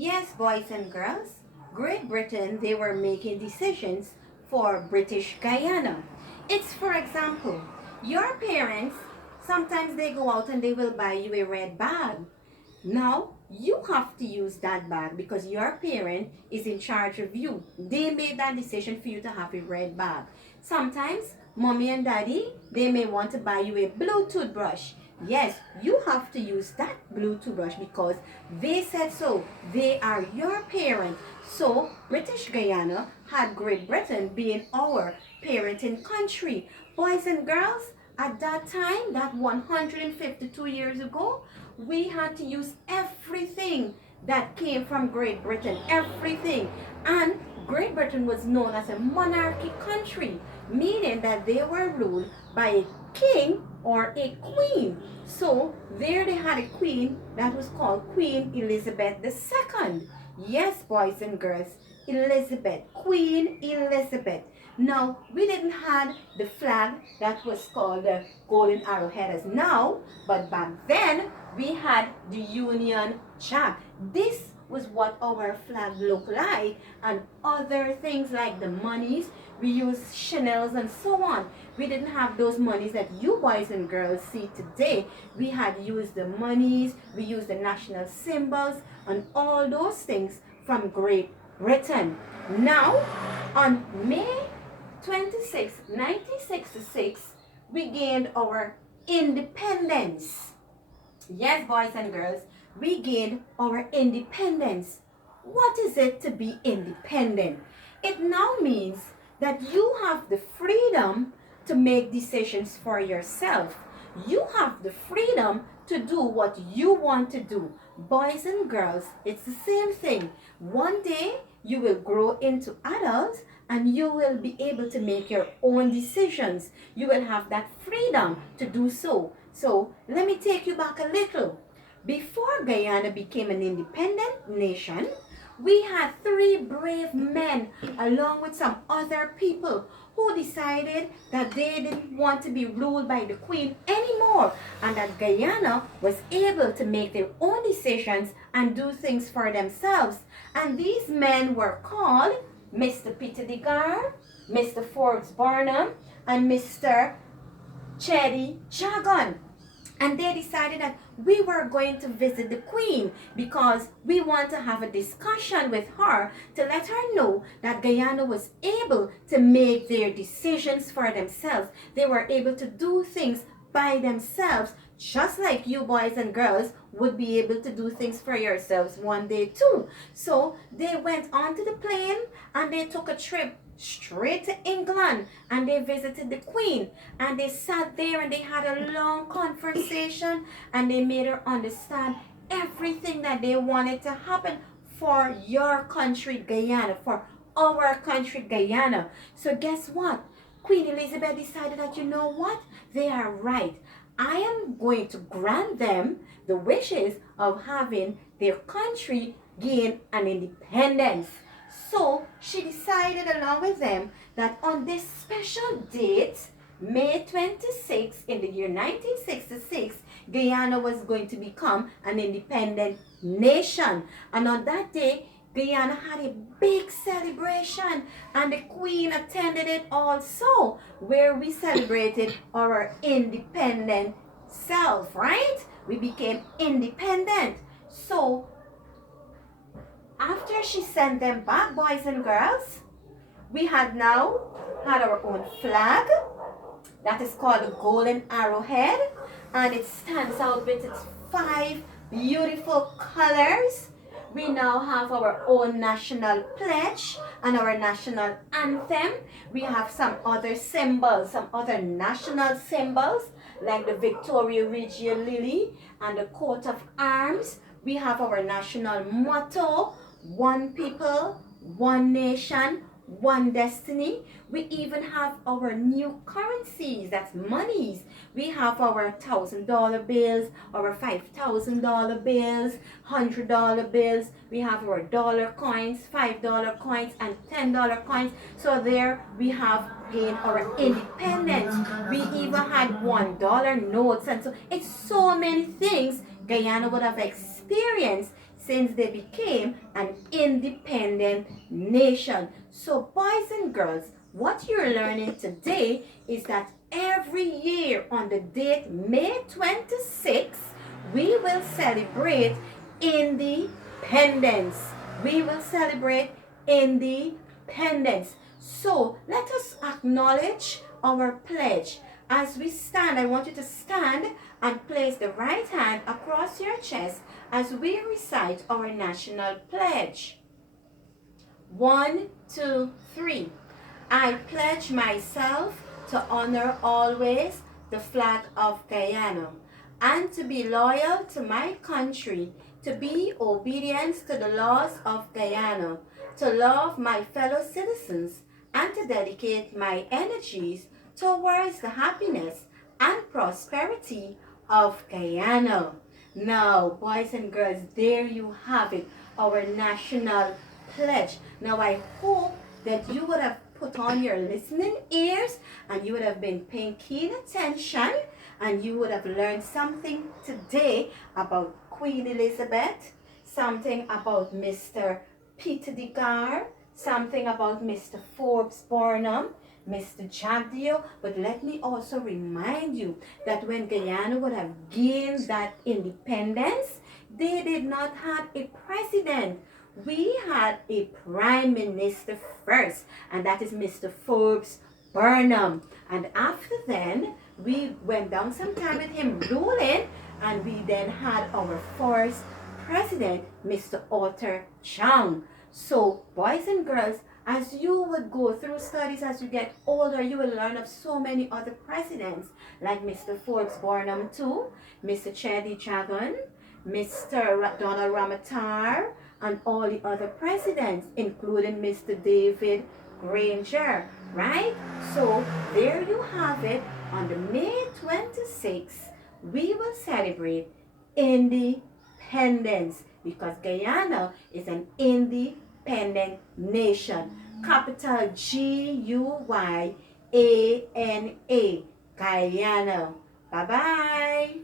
Yes, boys and girls, Great Britain, they were making decisions for British Guyana. It's, for example, your parents, sometimes they go out and they will buy you a red bag. Now, you have to use that bag because your parent is in charge of you. They made that decision for you to have a red bag. Sometimes, mommy and daddy, they may want to buy you a blue toothbrush. Yes, you have to use that blue toothbrush because they said so. They are your parent. So, British Guyana had Great Britain being our parenting country. Boys and girls, at that time, that 152 years ago, we had to use everything that came from Great Britain, everything. And Great Britain was known as a monarchy country, meaning that they were ruled by a king or a queen. So there they had a queen that was called Queen Elizabeth II. Yes, boys and girls, Elizabeth, Queen Elizabeth. Now, we didn't have the flag that was called the golden arrowhead as now, but back then we had the Union Jack. This was what our flag looked like, and other things like the monies. We used Chanel's and so on. We didn't have those monies that you boys and girls see today. We had used the monies, we used the national symbols, and all those things from Great Britain. Now, on May 26, 1966, we gained our independence. Yes, boys and girls, we gained our independence. What is it to be independent? It now means that you have the freedom to make decisions for yourself. You have the freedom to do what you want to do. Boys and girls, it's the same thing. One day you will grow into adults and you will be able to make your own decisions. You will have that freedom to do so. So let me take you back a little. Before Guyana became an independent nation, we had three brave men along with some other people who decided that they didn't want to be ruled by the queen anymore and that Guyana was able to make their own decisions and do things for themselves. And these men were called Mr. Peter de Gar, Mr. Forbes Barnum, and Mr. Cheddi Jagan. And they decided that we were going to visit the queen because we want to have a discussion with her to let her know that Guyana was able to make their decisions for themselves. They were able to do things by themselves, just like you boys and girls would be able to do things for yourselves one day too. So they went onto the plane and they took a trip straight to England and they visited the queen and they sat there and they had a long conversation and they made her understand everything that they wanted to happen for your country Guyana, for our country Guyana. So guess what? Queen Elizabeth decided that, you know what? They are right. I am going to grant them the wishes of having their country gain an independence. So she decided along with them that on this special date, May 26 in the year 1966, Guyana was going to become an independent nation. And on that day, Guyana had a big celebration and the Queen attended it also, where we celebrated our independent self, right? We became independent. So after she sent them back, boys and girls, we had now had our own flag that is called the Golden Arrowhead, and it stands out with its 5 beautiful colors. We now have our own national pledge and our national anthem. We have some other symbols, some other national symbols like the Victoria Regia lily and the coat of arms. We have our national motto, one people, one nation, one destiny. We even have our new currencies, that's monies. We have our $1,000 bills, our $5,000 bills, $100 bills. We have our dollar coins, $5 coins, and $10 coins. So there we have gained our independence. We even had $1 notes, and so it's so many things Guyana would have experienced since they became an independent nation. So, boys and girls, what you're learning today is that every year on the date May 26th, we will celebrate independence. We will celebrate independence. So let us acknowledge our pledge. As we stand, I want you to stand and place the right hand across your chest as we recite our national pledge. 1, 2, 3. I pledge myself to honor always the flag of Guyana and to be loyal to my country, to be obedient to the laws of Guyana, to love my fellow citizens, and to dedicate my energies towards the happiness and prosperity of Guyana. Now, boys and girls, there you have it, our national pledge. Now, I hope that you would have put on your listening ears and you would have been paying keen attention and you would have learned something today about Queen Elizabeth, something about Mr. Peter de Gar, something about Mr. Forbes Barnum, Mr. Jack Dio. But let me also remind you that when Guyana would have gained that independence, they did not have a president. We had a prime minister first, and that is Mr. Forbes Barnum. And after then, we went down some time with him ruling, and we then had our first president, Mr. Arthur Chang. So, boys and girls, as you would go through studies as you get older, you will learn of so many other presidents, like Mr. Forbes Barnum too, Mr. Chedi Jagan, Mr. Donald Ramatar, and all the other presidents, including Mr. David Granger, right? So there you have it. On the May 26th, we will celebrate independence because Guyana is an independent nation. Capital Guyana. Guyana. Bye-bye.